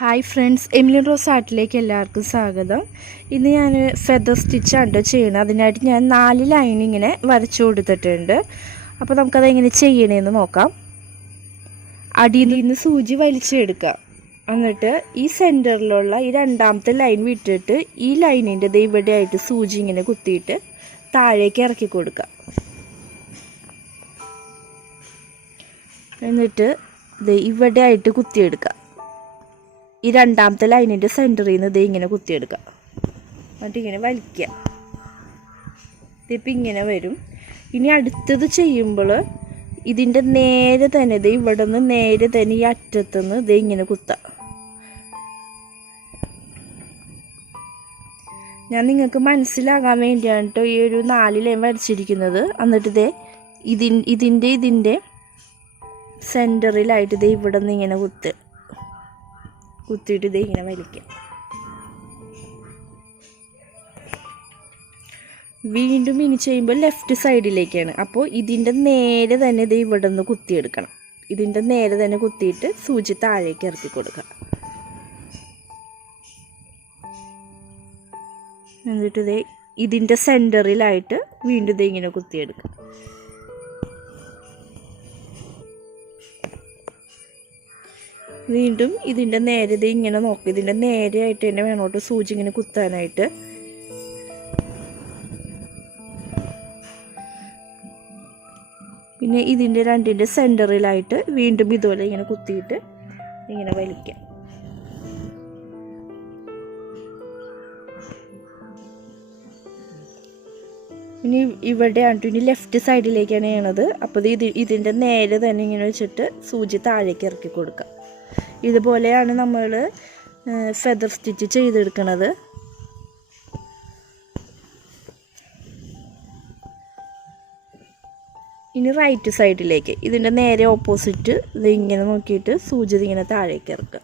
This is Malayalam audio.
ഹായ് ഫ്രണ്ട്സ്, എമിലിൻ റോസ് ആർട്ടിലേക്ക് എല്ലാവർക്കും സ്വാഗതം. ഇന്ന് ഞാൻ ഫെദർ സ്റ്റിച്ചാണ് ചെയ്യണം. അതിനായിട്ട് ഞാൻ 4 ലൈൻ ഇങ്ങനെ വരച്ചു കൊടുത്തിട്ടുണ്ട്. അപ്പോൾ നമുക്കത് എങ്ങനെ ചെയ്യണമെന്ന് നോക്കാം. അടിയിൽ നിന്ന് സൂചി വലിച്ചെടുക്കാം. എന്നിട്ട് ഈ സെൻറ്ററിലുള്ള ഈ രണ്ടാമത്തെ ലൈൻ വിട്ടിട്ട് ഈ ലൈനിൻ്റെ ഇവിടെയായിട്ട് സൂചി ഇങ്ങനെ കുത്തിയിട്ട് താഴേക്ക് ഇറക്കി കൊടുക്കുക. എന്നിട്ട് ഇവിടെയായിട്ട് കുത്തിയെടുക്കുക. ഈ രണ്ടാമത്തെ ലൈനിൻ്റെ സെൻറ്ററിൽ നിന്ന് ഇങ്ങനെ കുത്തിയെടുക്കുക. എന്നിട്ട് ഇങ്ങനെ വലിക്കുക. ഇതിപ്പോൾ ഇങ്ങനെ വരും. ഇനി അടുത്തത് ചെയ്യുമ്പോൾ ഇതിൻ്റെ നേരെ തന്നെ ഇവിടെ നിന്ന് നേരെ തന്നെ ഈ അറ്റത്തുനിന്ന് ഇങ്ങനെ കുത്താം. ഞാൻ നിങ്ങൾക്ക് മനസ്സിലാകാൻ വേണ്ടിയാണ് ഈ ഒരു 4 ലൈൻ വരച്ചിരിക്കുന്നത്. എന്നിട്ട് ഇതിൻ്റെ സെൻറ്ററിലായിട്ട് ഇവിടെ നിന്ന് ഇങ്ങനെ കുത്തിയിട്ട് ഇങ്ങനെ വലിക്കാം. വീണ്ടും ഇനി ചെയ്യുമ്പോൾ ലെഫ്റ്റ് സൈഡിലേക്കാണ്. അപ്പോൾ ഇതിൻ്റെ നേരെ തന്നെ ഇവിടെ നിന്ന് കുത്തിയെടുക്കണം. ഇതിൻ്റെ നേരെ തന്നെ കുത്തിയിട്ട് സൂചി താഴേക്ക് ഇറക്കി കൊടുക്കുക. എന്നിട്ട് ഇതിൻ്റെ സെൻറ്ററിലായിട്ട് വീണ്ടും ഇങ്ങനെ കുത്തിയെടുക്കുക. വീണ്ടും ഇതിൻ്റെ നേരെ ഇങ്ങനെ നോക്കുക. ഇതിൻ്റെ നേരെയായിട്ട് തന്നെ വേണോട്ട് സൂചി ഇങ്ങനെ കുത്താനായിട്ട്. പിന്നെ ഇതിൻ്റെ രണ്ടിൻ്റെ സെൻറ്ററിലായിട്ട് വീണ്ടും ഇതുപോലെ ഇങ്ങനെ കുത്തിയിട്ട് ഇങ്ങനെ വലിക്കാം. ഇനി ഇവിടെയാണ് ഇനി ലെഫ്റ്റ് സൈഡിലേക്കാണ് ചെയ്യണത്. അപ്പോൾ ഇതിൻ്റെ നേരെ തന്നെ ഇങ്ങനെ വെച്ചിട്ട് സൂചി താഴേക്ക് ഇറക്കി കൊടുക്കുക. ഇതുപോലെയാണ് നമ്മൾ ഫെദർ സ്റ്റിച്ച് ചെയ്തെടുക്കുന്നത്. ഇനി റൈറ്റ് സൈഡിലേക്ക് ഇതിൻ്റെ നേരെ ഓപ്പോസിറ്റ് ഇങ്ങനെ നോക്കിയിട്ട് സൂചി ഇങ്ങനെ താഴേക്ക് ഇറക്കുക.